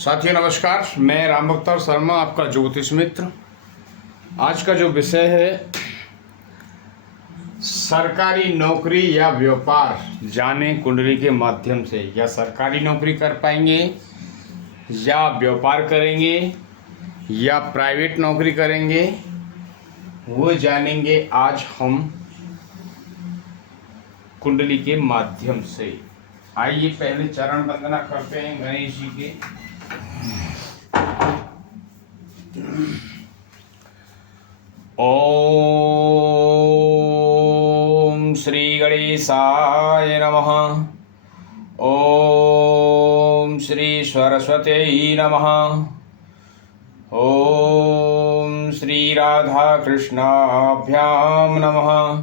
साथियों नमस्कार, मैं राम भक्त शर्मा आपका ज्योतिष मित्र। आज का जो विषय है सरकारी नौकरी या व्यापार जाने कुंडली के माध्यम से, या सरकारी नौकरी कर पाएंगे या व्यापार करेंगे या प्राइवेट नौकरी करेंगे, वो जानेंगे आज हम कुंडली के माध्यम से। आइए पहले चरण वंदना करते हैं गणेश जी के। ओम श्री गणेशाय नमः। ओम श्री सरस्वती नमः। ओम श्री राधा कृष्णाभ्याम नमः।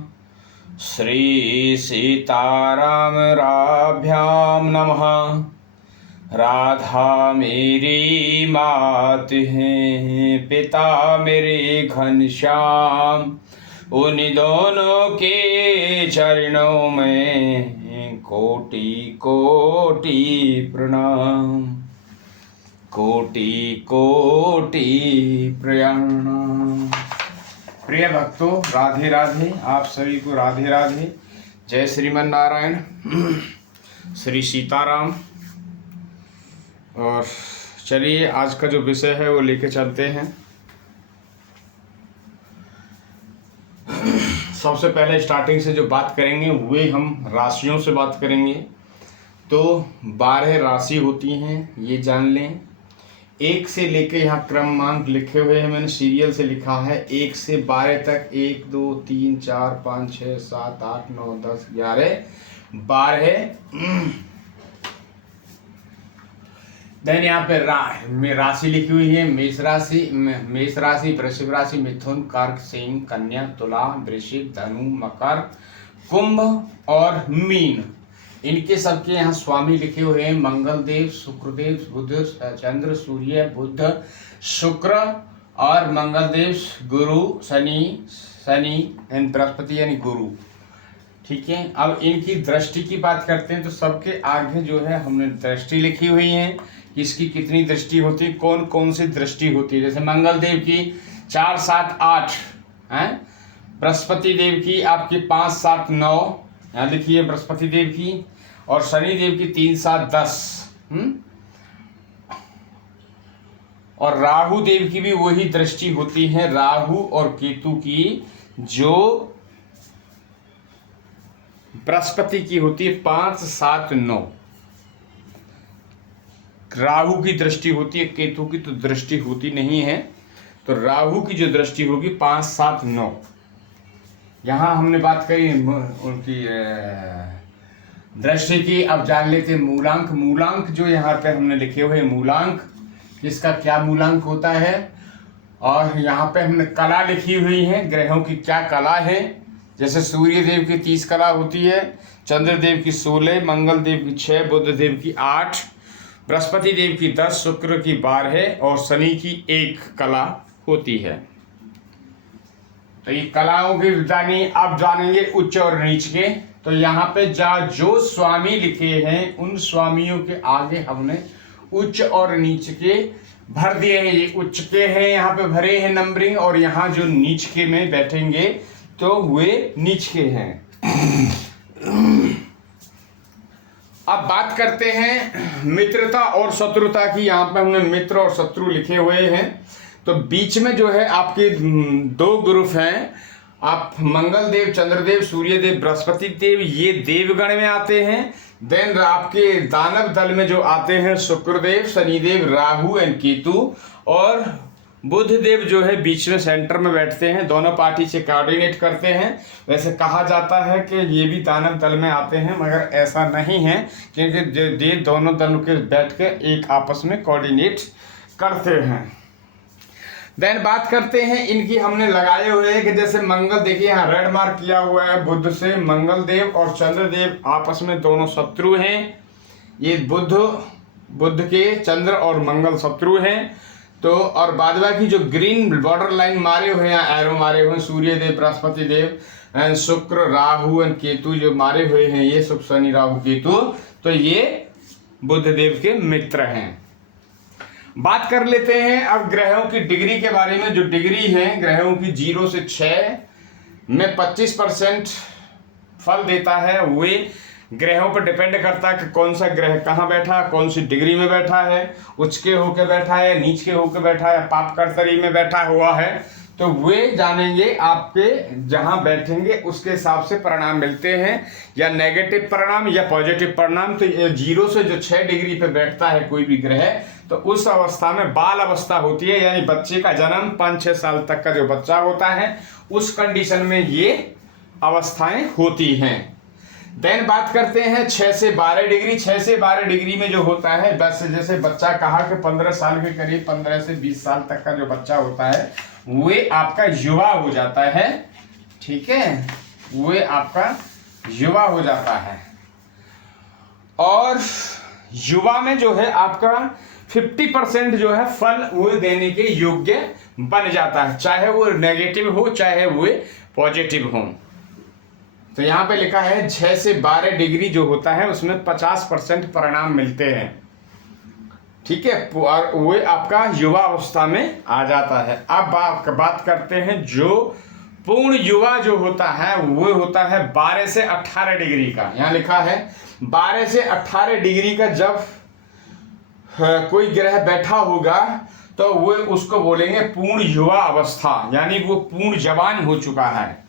श्री सीतारामराभ्याम नमः। राधा मेरी मात है, पिता मेरे घनश्याम, उन दोनों के चरणों में कोटि कोटि प्रणाम, कोटि कोटि प्रणाम। प्रिय भक्तों, राधे राधे। आप सभी को राधे राधे। जय श्रीमन नारायण, श्री सीताराम। और चलिए आज का जो विषय है वो लेके चलते हैं। सबसे पहले स्टार्टिंग से जो बात करेंगे वे हम राशियों से बात करेंगे। तो 12 राशि होती हैं, ये जान लें। 1 से लेके यहाँ क्रमांक लिखे हुए हैं, मैंने सीरियल से लिखा है 1 से 12 तक। 1 2 3 4 5 6 7 8 9 10 11 12। देन यहाँ पे राशि लिखी हुई है। मेष राशि, वृषभ राशि, मिथुन, कर्क, सिंह, कन्या, तुला, वृश्चिक, धनु, मकर, कुंभ और मीन। इनके सबके यहाँ स्वामी लिखे हुए हैं। मंगल देव, शुक्रदेव, बुध, चंद्र, सूर्य, बुध, शुक्र और मंगल देव, गुरु, शनि एंड बृहस्पति यानी गुरु। ठीक है, अब इनकी दृष्टि की बात करते हैं। तो सबके आगे जो है हमने दृष्टि लिखी हुई है, इसकी कितनी दृष्टि होती है, कौन कौन सी दृष्टि होती है। जैसे मंगल देव की 4 7 8 है, बृहस्पति देव की आपकी 5 7 9, यहाँ लिखिए बृहस्पति देव की, और शनि देव की 3 7 10। और राहु देव की भी वही दृष्टि होती है। राहु और केतु की जो बृहस्पति की होती है 5 7 9, राहु की दृष्टि होती है, केतु की तो दृष्टि होती नहीं है। तो राहु की जो दृष्टि होगी 5 7 9। यहाँ हमने बात करी उनकी दृष्टि की। अब जान लेते हैं मूलांक। मूलांक जो यहाँ पे हमने लिखे हुए मूलांक, किसका क्या मूलांक होता है। और यहाँ पे हमने कला लिखी हुई है, ग्रहों की क्या कला है। जैसे सूर्य देव की 30 कला होती है, चंद्र देव की 16, मंगल देव की 6, बुध देव की 8, बृहस्पति देव की 10, शुक्र की 12 और शनि की 1 कला होती है। तो ये कलाओं की जानी। अब जानेंगे उच्च और नीच के। तो यहाँ पे जो स्वामी लिखे हैं उन स्वामियों के आगे हमने उच्च और नीच के भर दिए हैं। ये उच्च के हैं, यहाँ पे भरे हैं नंबरिंग, और यहाँ जो नीच के में बैठेंगे तो वे नीच के हैं। अब बात करते हैं मित्रता और शत्रुता की। यहाँ पे हमने मित्र और शत्रु लिखे हुए हैं। तो बीच में जो है आपके 2 ग्रुप हैं। आप मंगल देव, चंद्रदेव, सूर्यदेव, बृहस्पति देव, ये देवगण में आते हैं। देन आपके दानव दल में जो आते हैं शुक्रदेव, शनिदेव, राहु एंड केतु, और बुध देव जो है बीच में सेंटर में बैठते हैं, दोनों पार्टी से कोऑर्डिनेट करते हैं। वैसे कहा जाता है कि ये भी दानव दल में आते हैं, मगर ऐसा नहीं है, क्योंकि ये दोनों दलों के बैठ के एक आपस में कोऑर्डिनेट करते हैं। देन बात करते हैं इनकी। हमने लगाए हुए हैं कि जैसे मंगल, देखिए यहाँ रेड मार्क किया हुआ है बुध से। मंगल देव और चंद्र देव आपस में दोनों शत्रु हैं। ये बुध के चंद्र और मंगल शत्रु हैं। तो और बाद बाकी जो ग्रीन बॉर्डर लाइन मारे हुए हैं, एरो मारे हुए हैं, सूर्य देव, बृहस्पति देव, शुक्र, राहु एंड केतु जो मारे हुए हैं, ये शुक्र, शनि, राहु, केतु, तो ये बुध देव के मित्र हैं। बात कर लेते हैं अब ग्रहों की डिग्री के बारे में। जो डिग्री है ग्रहों की 0 से 6 में 25% फल देता है। वे ग्रहों पर डिपेंड करता है कि कौन सा ग्रह कहाँ बैठा, कौन सी डिग्री में बैठा है, उच्च के होकर बैठा है, नीच के होकर बैठा है, पाप कर्तरी में बैठा हुआ है। तो वे जानेंगे आपके जहाँ बैठेंगे उसके हिसाब से परिणाम मिलते हैं, या नेगेटिव परिणाम या पॉजिटिव परिणाम। तो 0 से जो 6 डिग्री पे बैठता है कोई भी ग्रह, तो उस अवस्था में बाल अवस्था होती है, यानी बच्चे का जन्म 5-6 साल तक का जो बच्चा होता है उस कंडीशन में ये अवस्थाएं होती हैं। देन बात करते हैं 6 से 12 डिग्री। 6 से 12 डिग्री में जो होता है, बस जैसे बच्चा कहा कि 15 साल के करीब 15 से 20 साल तक का जो बच्चा होता है वे आपका युवा हो जाता है। ठीक है, वे आपका युवा हो जाता है। और युवा में जो है आपका 50% जो है फल वो देने के योग्य बन जाता है, चाहे वो नेगेटिव हो चाहे वो पॉजिटिव हो। तो यहाँ पे लिखा है 6 से 12 डिग्री जो होता है उसमें 50% परिणाम मिलते हैं। ठीक है, और वो आपका युवा अवस्था में आ जाता है। अब बात करते हैं जो पूर्ण युवा जो होता है वो होता है 12 से 18 डिग्री का। यहाँ लिखा है 12 से 18 डिग्री का जब कोई ग्रह बैठा होगा तो वो उसको बोलेंगे पूर्ण युवा अवस्था, यानी वो पूर्ण जवान हो चुका है।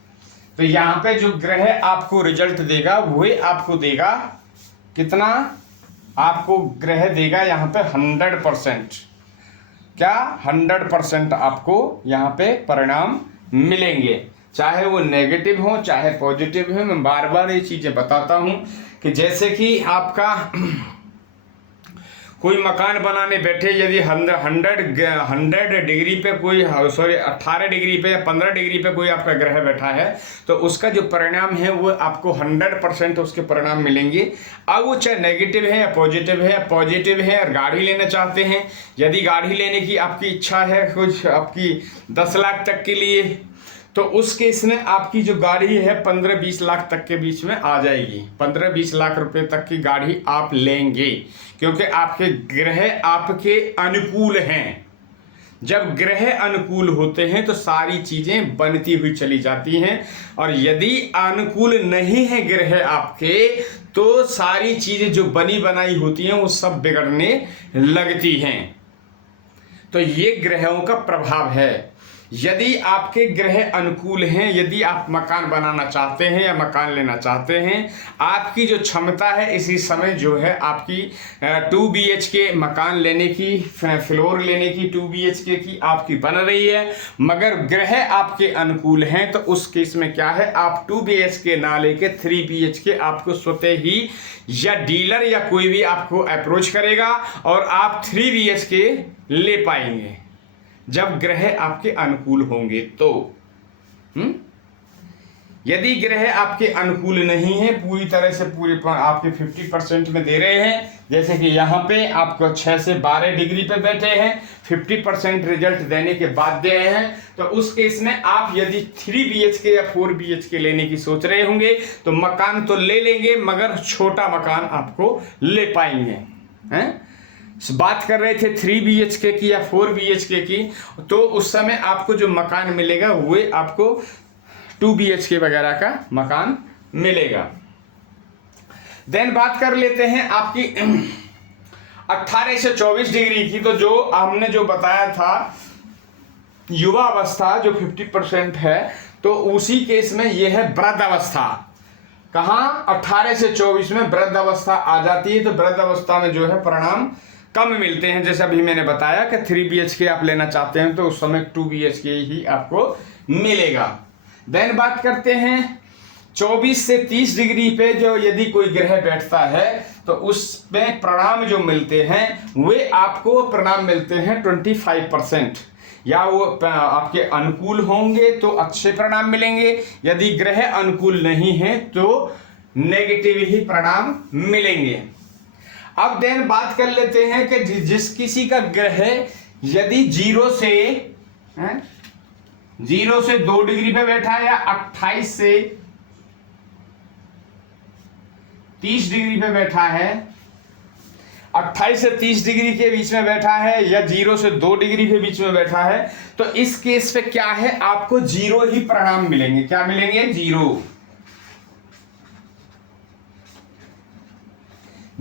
तो यहाँ पे जो ग्रह आपको रिजल्ट देगा वो आपको देगा कितना, आपको ग्रह देगा यहाँ पे 100%। क्या 100% आपको यहाँ पे परिणाम मिलेंगे, चाहे वो नेगेटिव हो चाहे पॉजिटिव हो। मैं बार बार ये चीज़ें बताता हूँ कि जैसे कि आपका कोई मकान बनाने बैठे, यदि 100 डिग्री पे कोई 18 डिग्री पे या 15 डिग्री पे कोई आपका ग्रह बैठा है तो उसका जो परिणाम है वो आपको 100% उसके परिणाम मिलेंगे। अब वो चाहे नेगेटिव है या पॉजिटिव है और गाड़ी लेना चाहते हैं, यदि गाड़ी लेने की आपकी इच्छा है कुछ आपकी 10 लाख तक के लिए, तो उस केस में आपकी जो गाड़ी है 15-20 लाख तक के बीच में आ जाएगी। 15-20 लाख रुपए तक की गाड़ी आप लेंगे, क्योंकि आपके ग्रह आपके अनुकूल हैं। जब ग्रह अनुकूल होते हैं तो सारी चीजें बनती हुई चली जाती हैं, और यदि अनुकूल नहीं है ग्रह आपके तो सारी चीजें जो बनी बनाई होती हैं वो सब बिगड़ने लगती हैं। तो ये ग्रहों का प्रभाव है। यदि आपके ग्रह अनुकूल हैं, यदि आप मकान बनाना चाहते हैं या मकान लेना चाहते हैं, आपकी जो क्षमता है इसी समय जो है आपकी 2 BHK मकान लेने की, फ्लोर लेने की 2 BHK की आपकी बन रही है, मगर ग्रह आपके अनुकूल हैं, तो उस केस में क्या है, आप 2 BHK ना लेके 3 BHK आपको स्वतः ही या डीलर या कोई भी आपको अप्रोच करेगा और आप 3 BHK ले पाएंगे जब ग्रह आपके अनुकूल होंगे। तो यदि ग्रह आपके अनुकूल नहीं है, पूरी तरह से पूरे आपके 50% में दे रहे हैं, जैसे कि यहाँ पे आपको 6 से 12 डिग्री पे बैठे हैं, 50% रिजल्ट देने के बाद दे रहे हैं, तो उस केस में आप यदि 3 BHK या 4 BHK लेने की सोच रहे होंगे तो मकान तो ले लेंगे मगर छोटा मकान आपको ले पाएंगे। हैं, बात कर रहे थे 3 BHK की या 4 BHK की, तो उस समय आपको जो मकान मिलेगा वो आपको 2 BHK वगैरह का मकान मिलेगा। देन बात कर लेते हैं आपकी 18 से 24 डिग्री की। तो जो हमने जो बताया था युवा अवस्था जो 50% है, तो उसी केस में यह है वृद्ध अवस्था। कहाँ 18 से 24 में वृद्ध अवस्था आ जाती है। तो वृद्ध अवस्था में जो है परिणाम कम मिलते हैं। जैसे अभी मैंने बताया कि 3 BHK आप लेना चाहते हैं तो उस समय 2 BHK ही आपको मिलेगा। देन बात करते हैं 24 से 30 डिग्री पे जो यदि कोई ग्रह बैठता है तो उसमें परिणाम जो मिलते हैं वे आपको परिणाम मिलते हैं 25%। या वो आपके अनुकूल होंगे तो अच्छे परिणाम मिलेंगे, यदि ग्रह अनुकूल नहीं है तो नेगेटिव ही परिणाम मिलेंगे। अब देन बात कर लेते हैं कि जिस किसी का ग्रह यदि 0 से 2 डिग्री पे बैठा है या 28 से 30 डिग्री पे बैठा है, 28 से 30 डिग्री के बीच में बैठा है या 0 से 2 डिग्री के बीच में बैठा है, तो इस केस पे क्या है, आपको 0 ही परिणाम मिलेंगे। क्या मिलेंगे?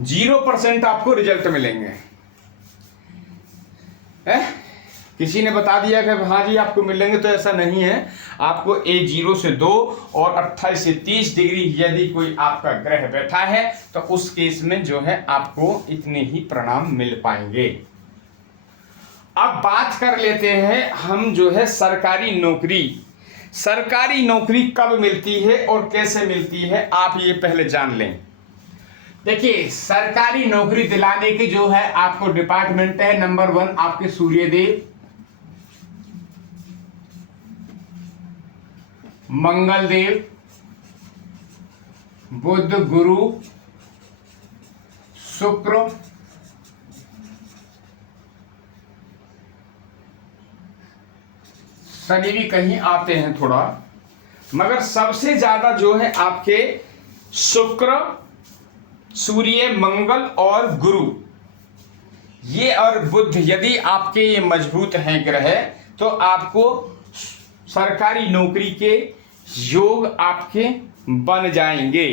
0% आपको रिजल्ट मिलेंगे। किसी ने बता दिया कि हाँ जी आपको मिलेंगे, तो ऐसा नहीं है। आपको 0 से 2 और 28 से 30 डिग्री यदि कोई आपका ग्रह बैठा है तो उस केस में जो है आपको इतने ही परिणाम मिल पाएंगे। अब बात कर लेते हैं हम जो है सरकारी नौकरी। सरकारी नौकरी कब मिलती है और कैसे मिलती है, आप ये पहले जान लें। देखिए, सरकारी नौकरी दिलाने की जो है आपको डिपार्टमेंट है, नंबर 1 आपके सूर्यदेव, मंगलदेव, बुध, गुरु, शुक्र, शनि भी कहीं आते हैं थोड़ा, मगर सबसे ज्यादा जो है आपके शुक्र, सूर्य, मंगल और गुरु, ये और बुध यदि आपके ये मजबूत हैं ग्रह, तो आपको सरकारी नौकरी के योग आपके बन जाएंगे।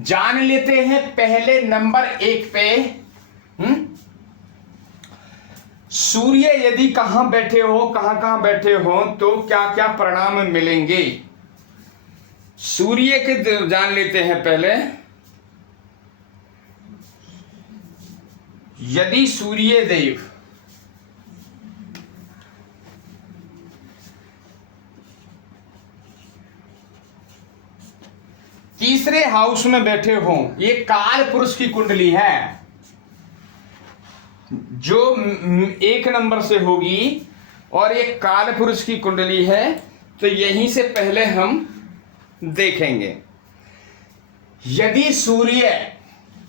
जान लेते हैं पहले नंबर 1 पे, सूर्य यदि कहां बैठे हो, कहां बैठे हो, तो क्या क्या परिणाम मिलेंगे। सूर्य के जान लेते हैं पहले। यदि सूर्य देव तीसरे हाउस में बैठे हों, ये काल पुरुष की कुंडली है जो 1 नंबर से होगी, और ये काल पुरुष की कुंडली है, तो यहीं से पहले हम देखेंगे। यदि सूर्य,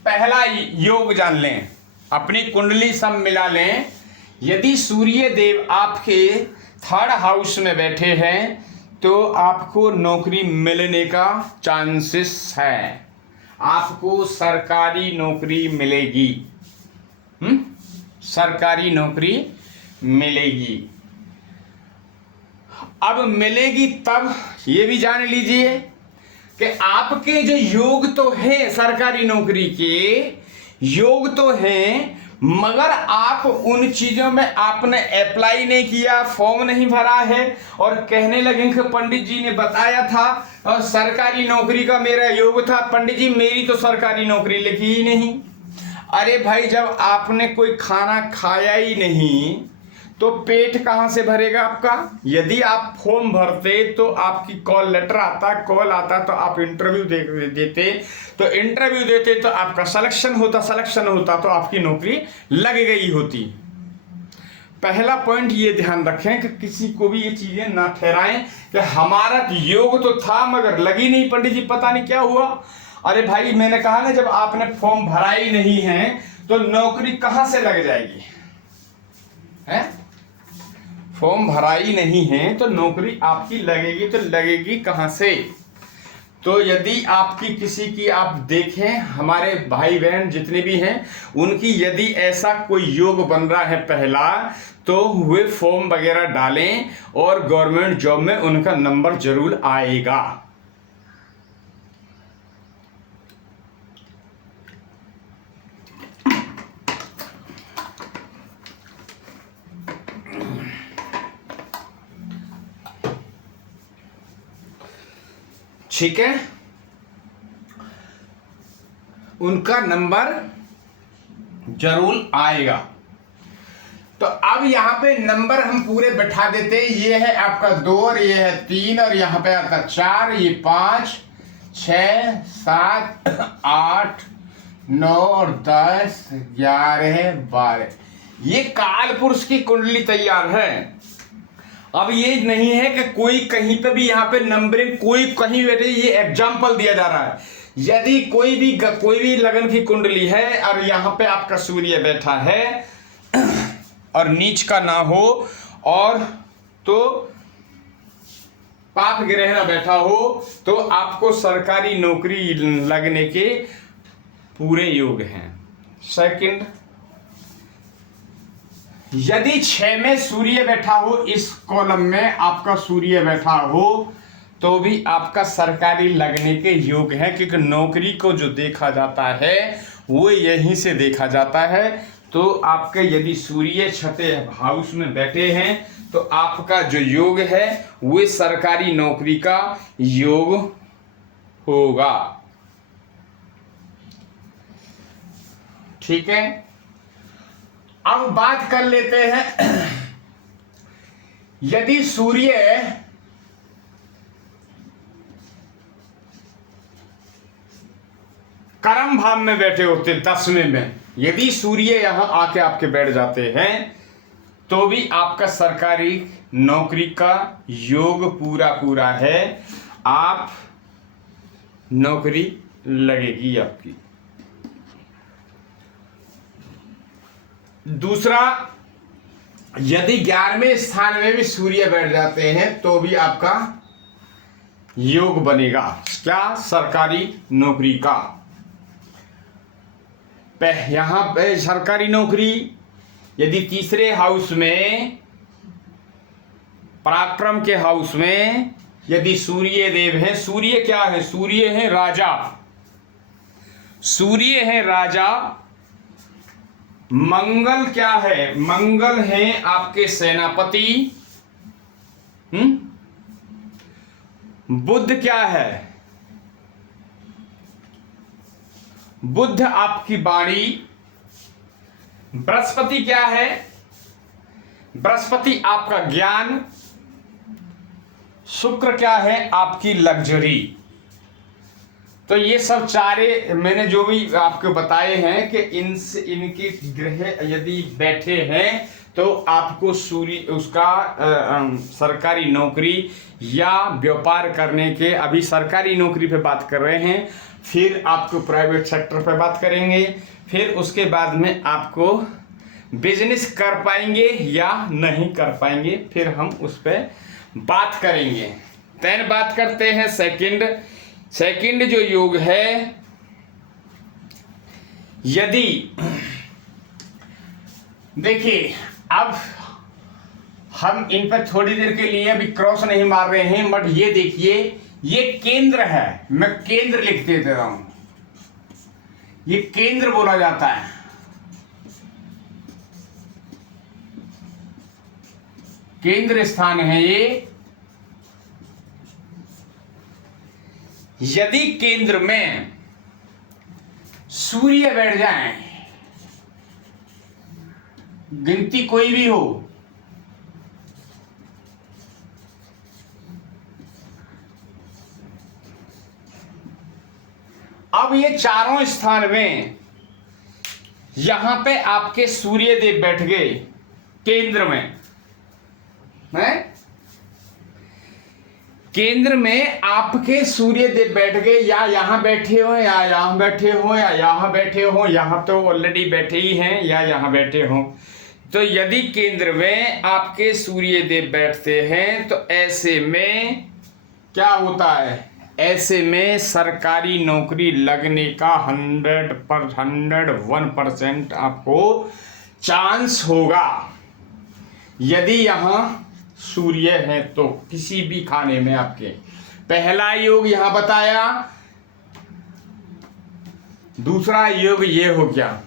पहला योग जान लें, अपनी कुंडली सब मिला लें। यदि सूर्य देव आपके 3rd हाउस में बैठे हैं तो आपको नौकरी मिलने का चांसेस है, आपको सरकारी नौकरी मिलेगी। सरकारी नौकरी मिलेगी। अब मिलेगी तब ये भी जान लीजिए कि आपके जो योग तो है, सरकारी नौकरी के योग तो हैं, मगर आप उन चीजों में आपने अप्लाई नहीं किया, फॉर्म नहीं भरा है, और कहने लगे कि पंडित जी ने बताया था और सरकारी नौकरी का मेरा योग था, पंडित जी मेरी तो सरकारी नौकरी लिखी ही नहीं। अरे भाई, जब आपने कोई खाना खाया ही नहीं तो पेट कहां से भरेगा आपका। यदि आप फॉर्म भरते तो आपकी कॉल लेटर आता, कॉल आता तो आप इंटरव्यू देते, तो इंटरव्यू देते तो आपका सिलेक्शन होता, सिलेक्शन होता तो आपकी नौकरी लग गई होती। पहला पॉइंट ये ध्यान रखें कि किसी को भी ये चीजें ना ठहराएं कि हमारा योग तो था मगर लगी नहीं, पंडित जी पता नहीं क्या हुआ। अरे भाई, मैंने कहा ना, जब आपने फॉर्म भरा ही नहीं है तो नौकरी कहां से लग जाएगी, है? फॉर्म भरा ही नहीं है तो नौकरी आपकी लगेगी तो लगेगी कहां से। तो यदि आपकी किसी की आप देखें, हमारे भाई बहन जितने भी हैं, उनकी यदि ऐसा कोई योग बन रहा है पहला, तो वे फॉर्म वगैरह डालें और गवर्नमेंट जॉब में उनका नंबर जरूर आएगा। ठीक है, उनका नंबर जरूर आएगा। तो अब यहां पे नंबर हम पूरे बैठा देते हैं। ये है आपका 2 और ये है 3 और यहां पे आपका 4, ये 5, 6, 7, 8, 9 और 10, 11, 12। ये काल पुरुष की कुंडली तैयार है। अब ये नहीं है कि कोई कहीं पे भी यहाँ पे नंबरिंग कोई कहीं बैठे, ये एग्जाम्पल दिया जा रहा है। यदि कोई भी लगन की कुंडली है और यहाँ पे आपका सूर्य बैठा है और नीच का ना हो, और तो पाप ग्रह ना बैठा हो, तो आपको सरकारी नौकरी लगने के पूरे योग हैं। सेकंड, यदि 6 में सूर्य बैठा हो, इस कॉलम में आपका सूर्य बैठा हो, तो भी आपका सरकारी लगने के योग है, क्योंकि नौकरी को जो देखा जाता है वो यहीं से देखा जाता है। तो आपके यदि सूर्य छठे हाउस में बैठे हैं तो आपका जो योग है वो सरकारी नौकरी का योग होगा। ठीक है, अब बात कर लेते हैं यदि सूर्य कर्म भाव में बैठे होते 10वें में, यदि सूर्य यहां आके आपके बैठ जाते हैं तो भी आपका सरकारी नौकरी का योग पूरा पूरा है, आप नौकरी लगेगी आपकी। दूसरा, यदि 11वें स्थान में भी सूर्य बैठ जाते हैं तो भी आपका योग बनेगा, क्या? सरकारी नौकरी का। यहां पे सरकारी नौकरी, यदि तीसरे हाउस में, पराक्रम के हाउस में यदि सूर्य देव है, सूर्य क्या है? सूर्य है राजा, सूर्य है राजा। मंगल क्या है? मंगल है आपके सेनापति। बुध क्या है? बुध आपकी वाणी। बृहस्पति क्या है? बृहस्पति आपका ज्ञान। शुक्र क्या है? आपकी लग्जरी। तो ये सब चारे मैंने जो भी आपको बताए हैं कि इनके ग्रह यदि बैठे हैं तो आपको सूर्य उसका सरकारी नौकरी या व्यापार करने के, अभी सरकारी नौकरी पे बात कर रहे हैं, फिर आपको प्राइवेट सेक्टर पे बात करेंगे, फिर उसके बाद में आपको बिजनेस कर पाएंगे या नहीं कर पाएंगे, फिर हम उस पर बात करेंगे। देन बात करते हैं सेकंड जो योग है, यदि देखिए अब हम इन पर थोड़ी देर के लिए अभी क्रॉस नहीं मार रहे हैं, बट ये देखिए ये केंद्र है, मैं केंद्र लिख देता हूं, ये केंद्र बोला जाता है। केंद्र स्थान है ये। यदि केंद्र में सूर्य बैठ जाए, गिनती कोई भी हो, अब ये चारों स्थान में यहां पे आपके सूर्य देव बैठ गए केंद्र में, है? केंद्र में आपके सूर्य देव बैठ गए, या यहां बैठे हो या यहां बैठे हो या यहां बैठे हो, यहां तो ऑलरेडी बैठे ही हैं, या यहां बैठे हो। तो यदि केंद्र में आपके सूर्य देव बैठते हैं तो ऐसे में क्या होता है? ऐसे में सरकारी नौकरी लगने का 101% आपको चांस होगा, यदि यहां सूर्य है तो किसी भी खाने में आपके। पहला योग यहां बताया, दूसरा योग ये हो गया।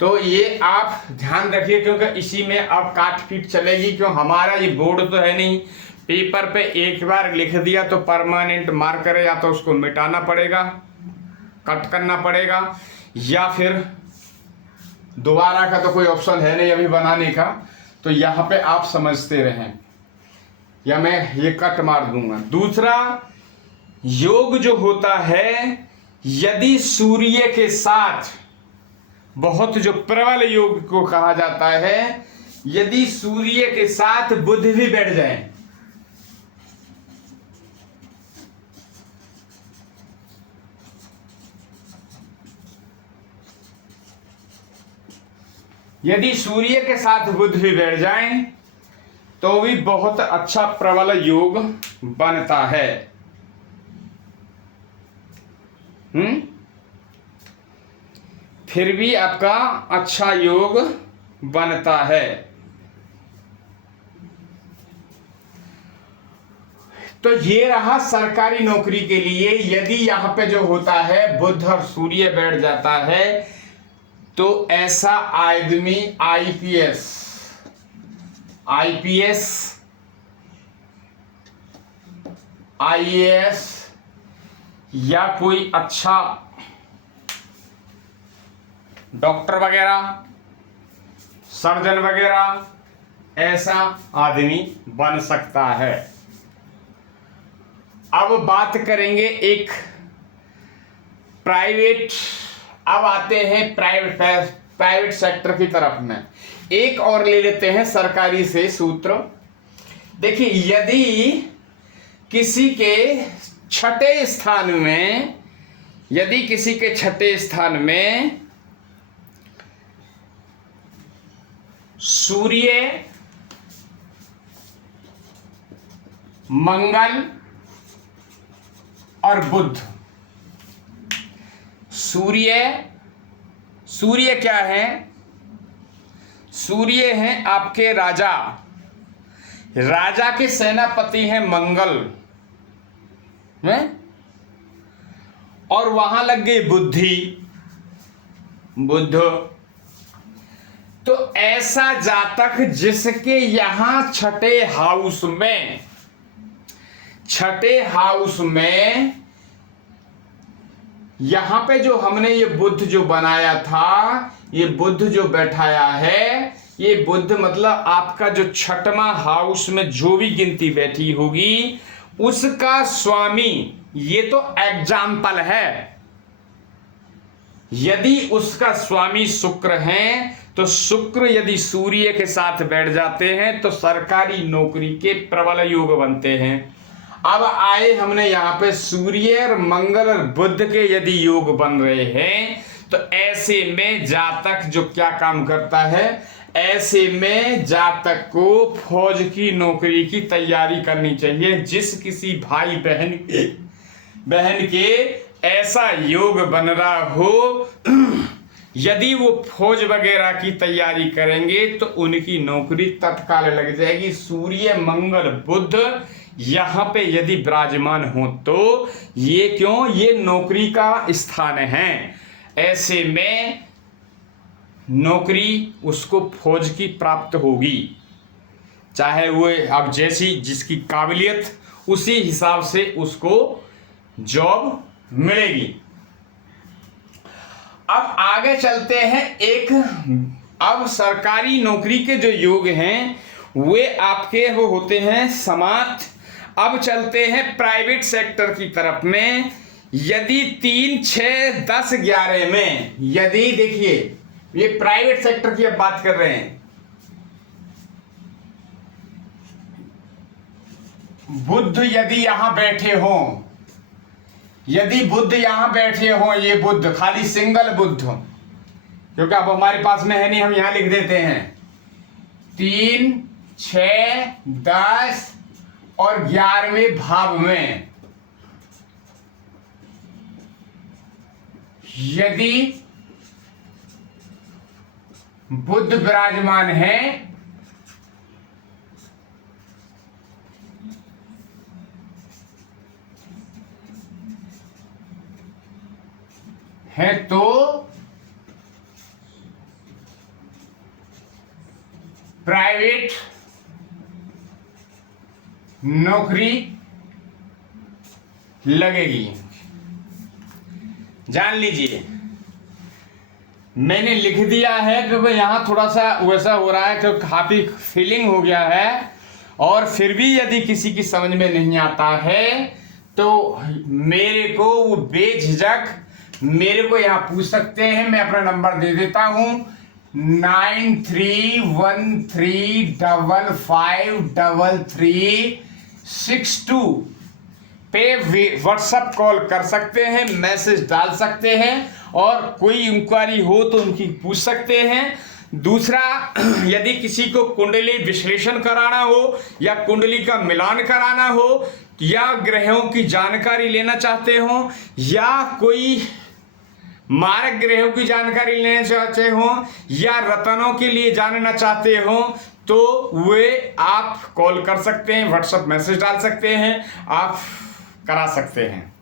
तो ये आप ध्यान रखिए, क्योंकि इसी में आप काट पीट चलेगी, क्यों हमारा ये बोर्ड तो है नहीं, पेपर पे एक बार लिख दिया तो परमानेंट मार्कर है, या तो उसको मिटाना पड़ेगा, कट करना पड़ेगा, या फिर दोबारा का तो कोई ऑप्शन है नहीं अभी बनाने का। तो यहाँ पे आप समझते रहें, या मैं ये कट मार दूंगा। दूसरा योग जो होता है, यदि सूर्य के साथ, बहुत जो प्रबल योग को कहा जाता है, यदि सूर्य के साथ बुध भी बैठ जाए, यदि सूर्य के साथ बुध भी बैठ जाएं तो भी बहुत अच्छा प्रबल योग बनता है। फिर भी आपका अच्छा योग बनता है। तो ये रहा सरकारी नौकरी के लिए। यदि यहां पे जो होता है बुध और सूर्य बैठ जाता है तो ऐसा आदमी आईपीएस आईएएस या कोई अच्छा डॉक्टर वगैरह, सर्जन वगैरह, ऐसा आदमी बन सकता है। अब बात करेंगे एक प्राइवेट, अब आते हैं प्राइवेट सेक्टर की तरफ में। एक और ले लेते हैं सरकारी से सूत्र। देखिए, यदि किसी के छठे स्थान में सूर्य, मंगल और बुध, सूर्य क्या है? सूर्य हैं आपके राजा के सेनापति हैं मंगल हैं, और वहां लग गई बुध। तो ऐसा जातक जिसके यहां छठे हाउस में यहां पे जो हमने ये बुध जो बनाया था, ये बुध जो बैठाया है, ये बुध मतलब आपका जो छठवां हाउस में जो भी गिनती बैठी होगी उसका स्वामी, ये तो एग्जाम्पल है। यदि उसका स्वामी शुक्र है तो शुक्र यदि सूर्य के साथ बैठ जाते हैं तो सरकारी नौकरी के प्रबल योग बनते हैं। अब आए हमने यहाँ पे सूर्य और मंगल और बुध के यदि योग बन रहे हैं तो ऐसे में जातक जो क्या काम करता है, ऐसे में जातक को फौज की नौकरी की तैयारी करनी चाहिए। जिस किसी भाई बहन के ऐसा योग बन रहा हो, यदि वो फौज वगैरह की तैयारी करेंगे तो उनकी नौकरी तत्काल लग जाएगी। सूर्य मंगल बुध यहाँ पे यदि विराजमान हो तो ये क्यों, ये नौकरी का स्थान है। ऐसे में नौकरी उसको फौज की प्राप्त होगी, चाहे वो अब जैसी जिसकी काबिलियत उसी हिसाब से उसको जॉब मिलेगी। अब आगे चलते हैं। अब सरकारी नौकरी के जो योग हैं वे आपके वो होते हैं समाप्त। अब चलते हैं प्राइवेट सेक्टर की तरफ में। यदि 3, 6, 10, 11 में, यदि देखिए ये प्राइवेट सेक्टर की अब बात कर रहे हैं, बुध यदि यहां बैठे हो, यदि बुध यहां बैठे हो, ये बुध खाली सिंगल बुध, क्योंकि अब हमारे पास में है नहीं, हम यहां लिख देते हैं 3, 6, 10 और 11वें भाव में यदि बुध विराजमान है तो प्राइवेट नौकरी लगेगी। जान लीजिए, मैंने लिख दिया है क्योंकि यहाँ थोड़ा सा वैसा हो रहा है क्योंकि काफी फीलिंग हो गया है, और फिर भी यदि किसी की समझ में नहीं आता है तो मेरे को वो बेझिझक मेरे को यहाँ पूछ सकते हैं। मैं अपना नंबर दे देता हूँ 9313553362 पे व्हाट्सएप कॉल कर सकते हैं, मैसेज डाल सकते हैं, और कोई इंक्वायरी हो तो उनकी पूछ सकते हैं। दूसरा, यदि किसी को कुंडली विश्लेषण कराना हो या कुंडली का मिलान कराना हो या ग्रहों की जानकारी लेना चाहते हो या कोई मारक ग्रहों की जानकारी लेना चाहते हो या रत्नों के लिए जानना चाहते हो तो वे आप कॉल कर सकते हैं, व्हाट्सएप मैसेज डाल सकते हैं, आप करा सकते हैं।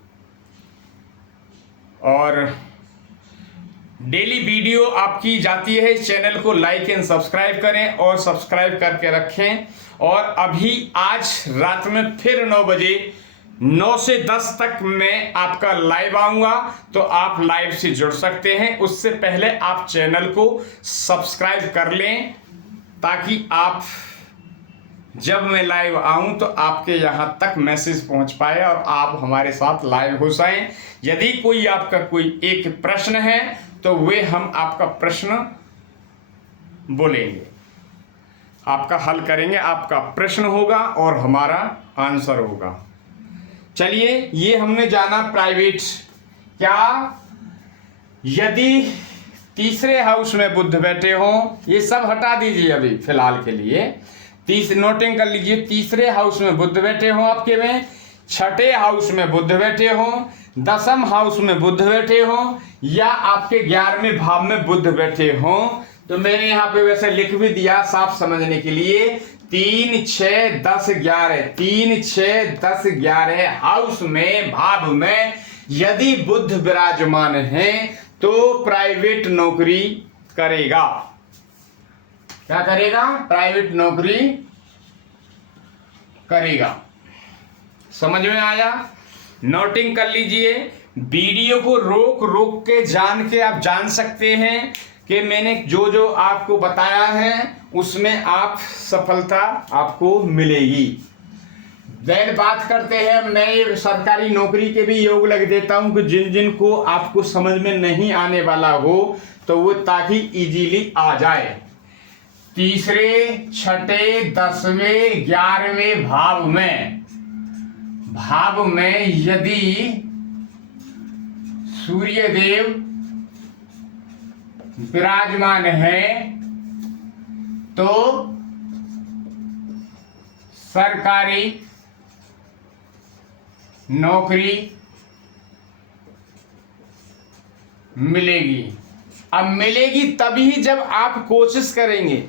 और डेली वीडियो आपकी जाती है। इस चैनल को लाइक एंड सब्सक्राइब करें और सब्सक्राइब करके रखें। और अभी आज रात में फिर 9 बजे 9 से 10 तक मैं आपका लाइव आऊंगा, तो आप लाइव से जुड़ सकते हैं। उससे पहले आप चैनल को सब्सक्राइब कर लें ताकि आप जब मैं लाइव आऊं तो आपके यहां तक मैसेज पहुंच पाए और आप हमारे साथ लाइव हो जाएं। यदि कोई आपका कोई एक प्रश्न है तो वे हम आपका प्रश्न बोलेंगे, आपका हल करेंगे, आपका प्रश्न होगा और हमारा आंसर होगा। चलिए, ये हमने जाना प्राइवेट। क्या यदि तीसरे हाउस में बुध बैठे हो, ये सब हटा दीजिए अभी फिलहाल के लिए, नोटिंग कर लीजिए। तीसरे हाउस में बुध बैठे हो आपके में, छठे हाउस में बुध बैठे हो, 10वें हाउस में बुध बैठे हो या आपके 11वें भाव में बुध बैठे हो, तो मैंने यहाँ पे वैसे लिख भी दिया साफ समझने के लिए। 3, 6, 10, 11 3, 6, 10, 11 हाउस में, भाव में यदि बुध विराजमान है तो प्राइवेट नौकरी करेगा। क्या करेगा? प्राइवेट नौकरी करेगा। समझ में आया? नोटिंग कर लीजिए। वीडियो को रोक रोक के जान के आप जान सकते हैं कि मैंने जो जो आपको बताया है उसमें आप सफलता आपको मिलेगी। देन बात करते हैं, मैं ये सरकारी नौकरी के भी योग लग देता हूं कि जिन जिन को आपको समझ में नहीं आने वाला हो तो वो ताकि इजीली आ जाए। तीसरे, छठे, 10वें, 11वें भाव में यदि सूर्य देव विराजमान है तो सरकारी नौकरी मिलेगी। अब मिलेगी तभी जब आप कोशिश करेंगे,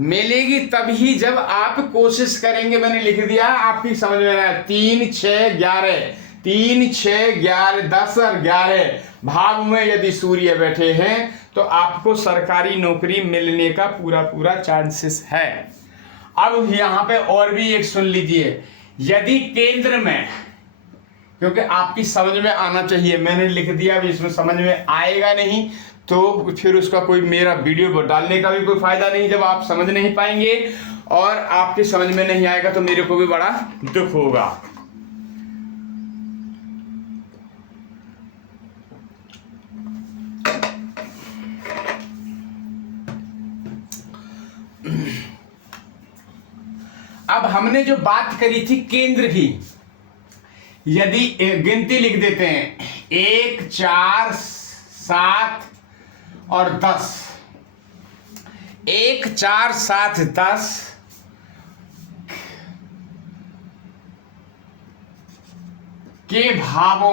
मिलेगी तभी जब आप कोशिश करेंगे। मैंने लिख दिया, आपकी समझ में आया। 3, 6, 11 3, 6, 11 10 और 11 भाव में यदि सूर्य बैठे हैं तो आपको सरकारी नौकरी मिलने का पूरा पूरा चांसेस है। अब यहाँ पे और भी एक सुन लीजिए, यदि केंद्र में, क्योंकि आपकी समझ में आना चाहिए, मैंने लिख दिया, अभी इसमें समझ में आएगा नहीं तो फिर उसका कोई मेरा वीडियो डालने का भी कोई फायदा नहीं जब आप समझ नहीं पाएंगे और आपकी समझ में नहीं आएगा तो मेरे को भी बड़ा दुख होगा। अब हमने जो बात करी थी केंद्र की, यदि गिनती लिख देते हैं 1, 4, 7 और 10, 1, 4, 7, 10 के भावों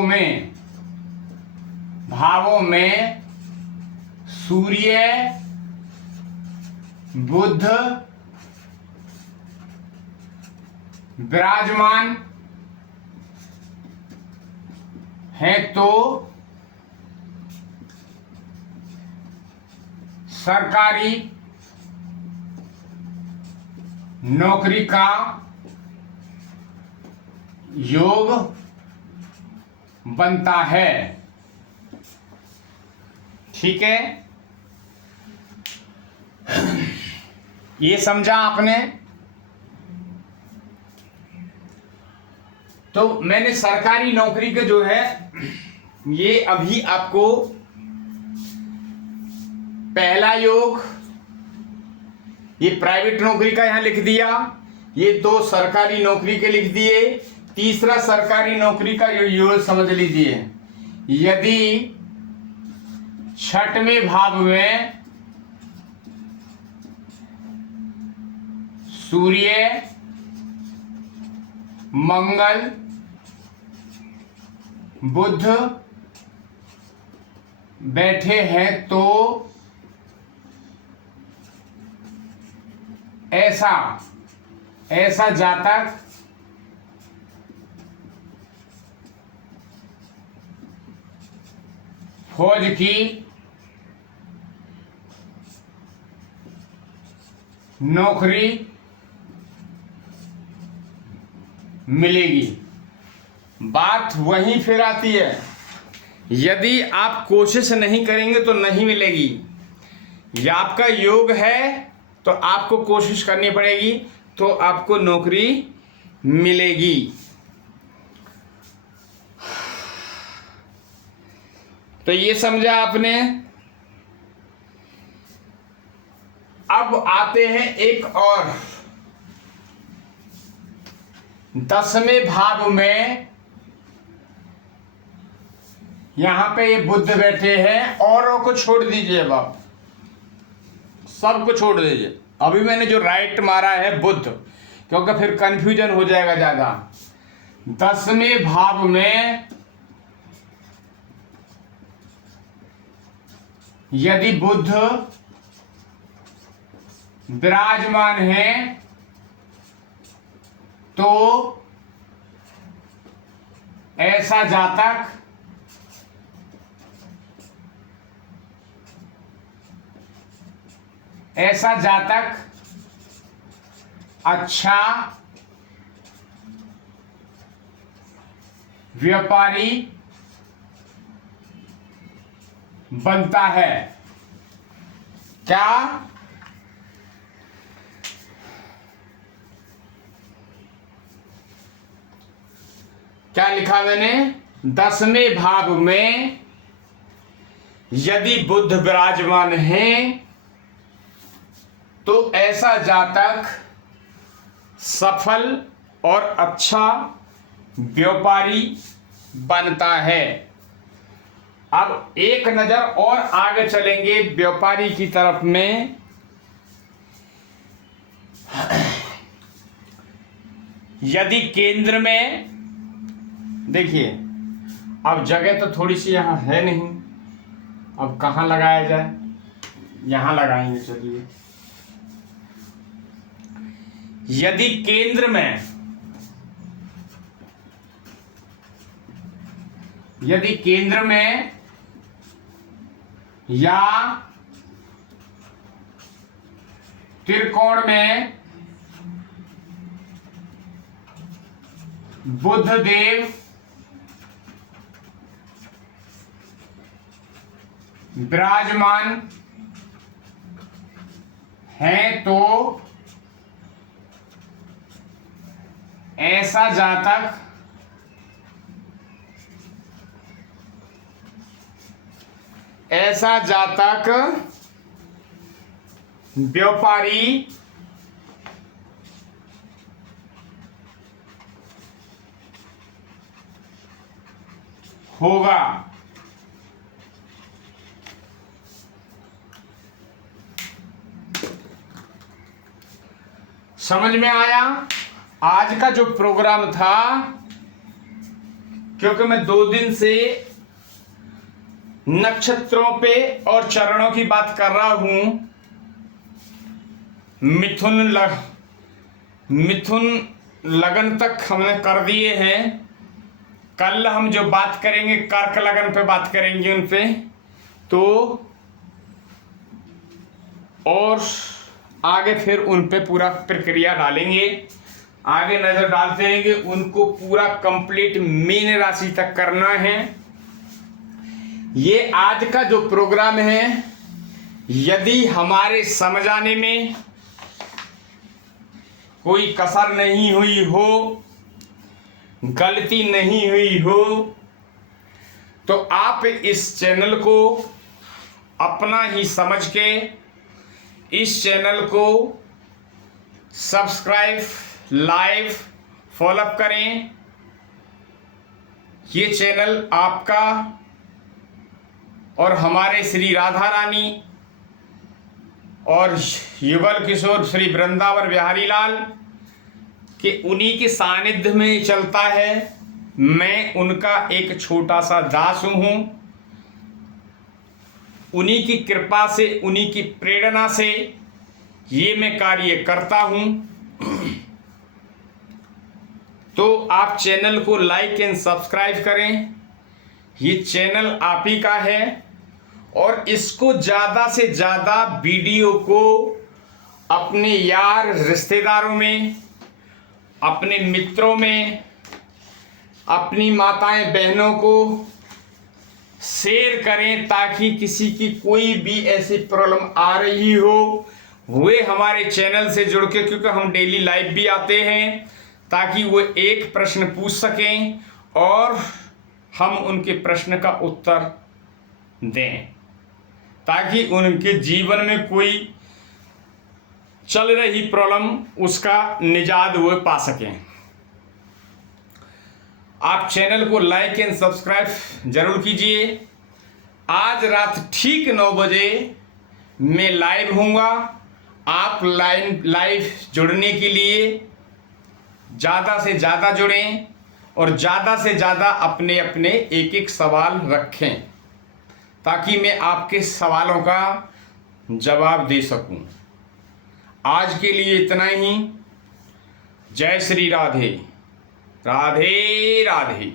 में सूर्य, बुध विराजमान है तो सरकारी नौकरी का योग बनता है। ठीक है, ये समझा आपने? तो मैंने सरकारी नौकरी के जो है ये अभी आपको पहला योग ये प्राइवेट नौकरी का यहां लिख दिया, ये 2 सरकारी नौकरी के लिख दिए, तीसरा सरकारी नौकरी का योग समझ लीजिए। यदि छठवें भाव में सूर्य, मंगल, बुध बैठे हैं तो ऐसा ऐसा जातक फौज की नौकरी मिलेगी। बात वहीं फिर आती है, यदि आप कोशिश नहीं करेंगे तो नहीं मिलेगी। या आपका योग है तो आपको कोशिश करनी पड़ेगी, तो आपको नौकरी मिलेगी। तो ये समझा आपने। अब आते हैं एक और, 10वें भाव में यहां पे ये बुध बैठे हैं। औरों को छोड़ दीजिए, अब आप सबको छोड़ दीजिए। अभी मैंने जो राइट मारा है बुध, क्योंकि फिर कंफ्यूजन हो जाएगा ज्यादा। 10वें भाव में यदि बुध विराजमान है तो ऐसा जातक अच्छा व्यापारी बनता है। क्या लिखा मैंने? 10वें भाव में यदि बुध विराजमान है तो ऐसा जातक सफल और अच्छा व्यापारी बनता है। अब एक नजर और आगे चलेंगे व्यापारी की तरफ में। यदि केंद्र में, देखिए अब जगह तो थोड़ी सी यहां है नहीं, अब कहां लगाया जाए? यहां लगाएंगे, चलिए। यदि केंद्र में या त्रिकोण में बुध देव विराजमान हैं तो ऐसा जातक व्यापारी होगा। समझ में आया? आज का जो प्रोग्राम था, क्योंकि मैं 2 दिन से नक्षत्रों पे और चरणों की बात कर रहा हूं, मिथुन लगन तक हमने कर दिए हैं। कल हम जो बात करेंगे कर्क लगन पे बात करेंगे उन पे, तो और आगे फिर उन पे पूरा प्रक्रिया डालेंगे। आगे नजर डालते हैं कि उनको पूरा कंप्लीट मीन राशि तक करना है। ये आज का जो प्रोग्राम है, यदि हमारे समझ आने में कोई कसर नहीं हुई हो, गलती नहीं हुई हो, तो आप इस चैनल को अपना ही समझ के इस चैनल को सब्सक्राइब, लाइव, फॉलो करें। ये चैनल आपका और हमारे श्री राधा रानी और युगल किशोर श्री वृंदावन बिहारी लाल कि उन्हीं के सानिध्य में चलता है। मैं उनका एक छोटा सा दास हूँ। उन्हीं की कृपा से, उन्हीं की प्रेरणा से ये मैं कार्य करता हूँ। तो आप चैनल को लाइक एंड सब्सक्राइब करें। ये चैनल आप ही का है और इसको ज़्यादा से ज़्यादा वीडियो को अपने यार रिश्तेदारों में, अपने मित्रों में, अपनी माताएं बहनों को शेयर करें, ताकि किसी की कोई भी ऐसी प्रॉब्लम आ रही हो वे हमारे चैनल से जुड़ के, क्योंकि हम डेली लाइव भी आते हैं, ताकि वो एक प्रश्न पूछ सकें और हम उनके प्रश्न का उत्तर दें, ताकि उनके जीवन में कोई चल रही प्रॉब्लम उसका निजात वो पा सकें। आप चैनल को लाइक एंड सब्सक्राइब जरूर कीजिए। आज रात ठीक 9 बजे मैं लाइव हूँगा। आप लाइव जुड़ने के लिए ज़्यादा से ज़्यादा जुड़ें और ज़्यादा से ज़्यादा अपने अपने एक एक सवाल रखें, ताकि मैं आपके सवालों का जवाब दे सकूं। आज के लिए इतना ही। जय श्री राधे। राधे राधे।